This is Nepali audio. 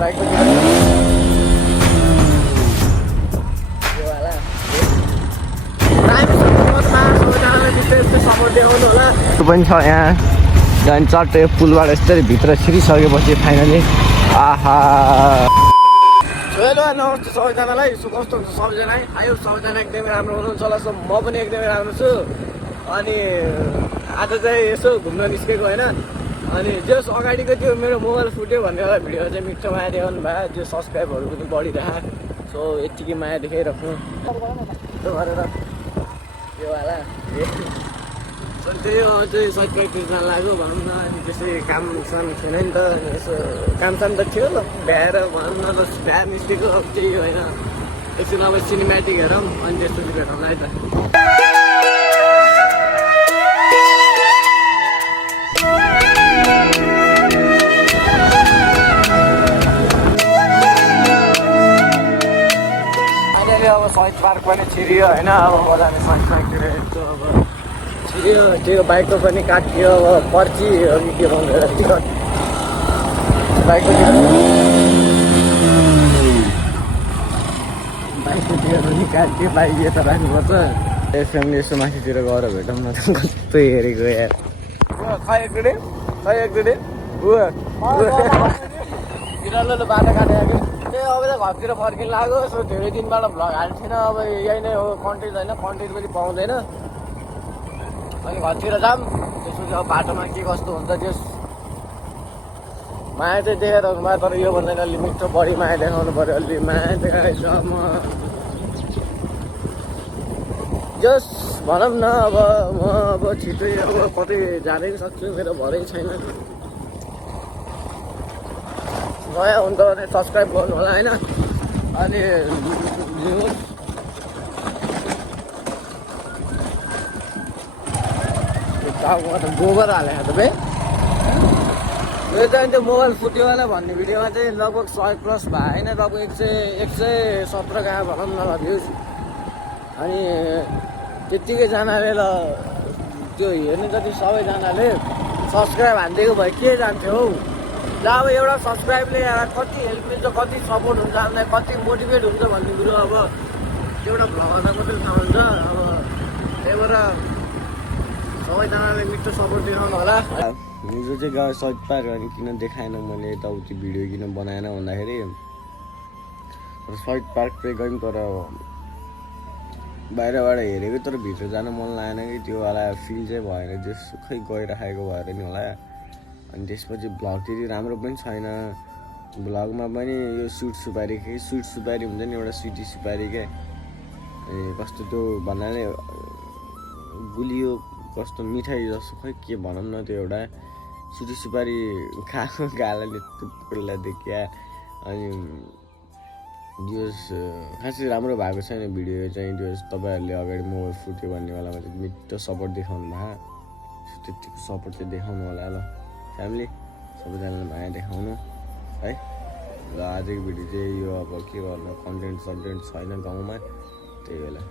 बाइकको पनि छ यहाँ झन् चट्टे पुलबाट यस्तै भित्र छिरिसकेपछि फाइनली आहा नमस्ते सबैजनालाई कस्तो हुन्छ सबैजना आयो सबैजना एकदमै राम्रो हुनुहुन्छ होला सो म पनि एकदमै राम्रो छु अनि आज चाहिँ यसो घुम्न निस्केको होइन अनि जस अगाडिको त्यो मेरो मोबाइल फुट्यो भन्ने एउटा भिडियो चाहिँ मिठो माया देखाउनु भयो त्यो सब्सक्राइबहरू पनि बढिरह सो यत्तिकै माया देखाइराख्नु त्यो गरेर यो वाला त्यही हो चाहिँ सट प्र्याक्टिस जान लाग्यो भनौँ न अनि त्यसै काम साम थिएन नि त अनि यसो काम साम त थियो भ्याएर भनौँ न त भ्या मिस्टेकको अब त्यही होइन एकछिन अब सिनेमेटिक हेरौँ अनि त्यसपछि भेटौँ है त अब सहिद पार्क पनि छिरियो होइन अब मजाले सहिद पार्कतिर हेर्छु अब छिरियो त्यो बाइकको पनि काटियो अब पर्ची अनि के भन्दैन त्यो बाइकको टिकट पनि काटियो बाइक यता राख्नुपर्छ फ्यामिली यसो माथितिर गएर भेटौँ न कस्तो हेरेको यार खै एक बिरालो बाटो काटेको त्यही अब त घरतिर फर्किनु लाग्यो सो धेरै दिनबाट भ्लग हाल्थेन थिएन अब यही नै हो कन्टेन्ट होइन कन्टेन्ट पनि पाउँदैन अनि घरतिर जाऊँ त्यसपछि अब बाटोमा के कस्तो हुन्छ त्यस माया चाहिँ देखाइरहनु भयो तर यो भन्दैन अलि मिठो बढी माया देखाउनु पऱ्यो अलि माया देखाएछ म जस भनौँ न अब म अब छिटै अब कतै जानै सक्छु मेरो भरै छैन नयाँ हुन्छ भने सब्सक्राइब गर्नु होला होइन अनि टाउकोमा त गोबर हालेको त बे यो चाहिँ त्यो मोबाइल फुट्यो होला भन्ने भिडियोमा चाहिँ लगभग 100 प्लस भयो होइन लगभग 117 गयो भनौँ न ल भ्युज अनि त्यत्तिकैजनाले ल त्यो हेर्ने जति सबैजनाले सब्सक्राइब हानिदिएको भए के जान्थ्यो हौ ल अब एउटा सब्सक्राइबले कति हेल्प मिल्छ कति सपोर्ट हुन्छ हामीलाई कति मोटिभेट हुन्छ भन्ने कुरो अब एउटा भ्लगरलाई मात्रै थाहा हुन्छ अब त्यही भएर सबैजनाले मिठो सपोर्ट देखाउनु होला हिजो चाहिँ गयो सहिद पार्क अनि किन देखाएन मैले यताउति भिडियो किन बनाएन भन्दाखेरि सहिद पार्क चाहिँ गयौँ तर बाहिरबाट हेरेको तर भित्र जान मन लागेन कि त्यो वाला फिल चाहिँ भएन त्यो सुखै गइराखेको भएर नि होला अनि त्यसपछि भ्लग त्यति राम्रो पनि छैन भ्लगमा पनि यो सुट सुपारी हुन्छ नि एउटा स्विटी सुपारी क्या अनि कस्तो त्यो भन्नाले गुलियो कस्तो मिठाई जस्तो खै के भनौँ न त्यो एउटा सुटी सुपारी खाएको गालाले टुक्रोला देखिया अनि त्यो खासै राम्रो भएको छैन भिडियो चाहिँ त्यो तपाईँहरूले अगाडि मोबाइल फुट्यो भन्ने बेलामा चाहिँ मिठो सपोर्ट देखाउनु भयो त्यतिको सपोर्ट चाहिँ देखाउनु होला ल फ्यामिली सबैजनालाई माया देखाउनु है ल आजको भिडियो चाहिँ यो अब के गर्नु कन्टेन्ट छैन गाउँमा त्यही बेला